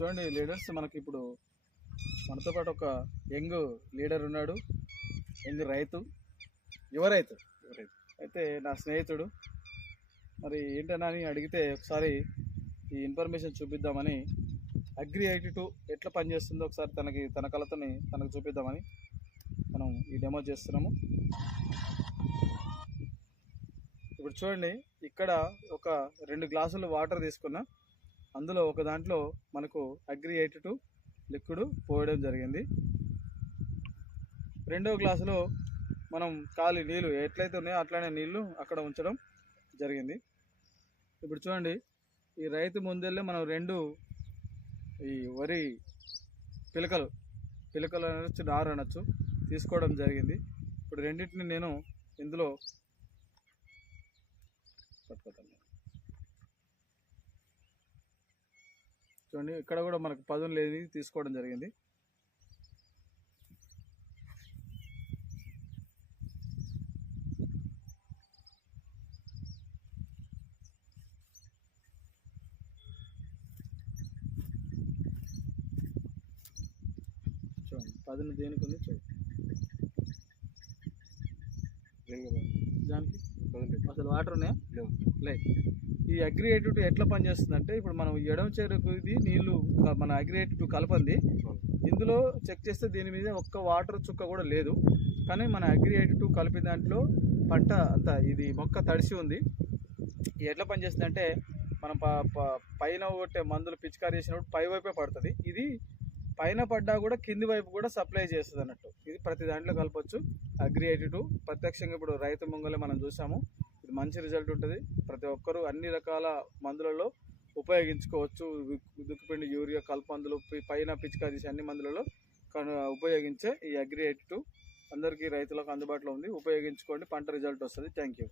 చూడండి లీడర్స్, మనకి ఇప్పుడు మనతో పాటు ఒక యంగ్ లీడర్ ఉన్నాడు, యంగ్ రైతు, యువ రైతు. అయితే నా స్నేహితుడు. మరి ఏంటన్నా అని అడిగితే ఒకసారి ఈ ఇన్ఫర్మేషన్ చూపిద్దామని, అగ్రి 82 ఎట్లా పనిచేస్తుందో ఒకసారి తన కళతోని తనకు చూపిద్దామని మనం ఈ డెమో చేస్తున్నాము. ఇప్పుడు చూడండి, ఇక్కడ ఒక 2 గ్లాసులు వాటర్ తీసుకున్నా, అందులో ఒక దాంట్లో మనకు అగ్రి 82 లిక్విడ్ పోయడం జరిగింది. రెండో గ్లాసులో మనం ఖాళీ నీళ్ళు ఎట్లయితే ఉన్నాయో అట్లానే నీళ్లు అక్కడ ఉంచడం జరిగింది. ఇప్పుడు చూడండి, ఈ రైతు ముందెళ్ళే మనం 2 ఈ వరి పిలకలు అనొచ్చు, నారు అనొచ్చు, తీసుకోవడం జరిగింది. ఇప్పుడు రెండింటిని నేను ఇందులో పట్టుకోతాను. చూడండి, ఇక్కడ కూడా మనకు పదును లేదు తీసుకోవడం జరిగింది. చూడండి, పదును దేనికి ఉంది చూడండి, దానికి అసలు వాటర్ ఉన్నాయా? లేదు. ఈ అగ్రి 82 ఎట్లా పనిచేస్తుందంటే, ఇప్పుడు మనం ఎడమ చెరుకు ఇది నీళ్లు మన అగ్రి 82 కలపంది, ఇందులో చెక్ చేస్తే దీని మీద ఒక్క వాటర్ చుక్క కూడా లేదు. కానీ మన అగ్రి 82 కలిపిన దాంట్లో పంట అంతా ఇది మొక్క తడిసి ఉంది. ఎట్లా పనిచేస్తుంది అంటే, మనం పైన కొట్టే మందులు పిచికారి చేసినప్పుడు పై వైపే పడుతుంది, ఇది పైన పడ్డా కూడా కింది వైపు కూడా సప్లై చేస్తుంది అన్నట్టు. ఇది ప్రతి దాంట్లో కలపచ్చు అగ్రి 82. ప్రత్యక్షంగా ఇప్పుడు రైతు ముంగలే మనం చూసాము, ఇది మంచి రిజల్ట్ ఉంటుంది. ప్రతి ఒక్కరూ అన్ని రకాల మందులలో ఉపయోగించుకోవచ్చు. దుక్కిపిండి, యూరియా, కలుపు మందులు, పైన పిచికారి చేసే అన్ని మందులలో ఉపయోగించే ఈ అగ్రి 82 అందరికీ రైతులకు అందుబాటులో ఉంది. ఉపయోగించుకోండి, పంట రిజల్ట్ వస్తుంది. Thank you.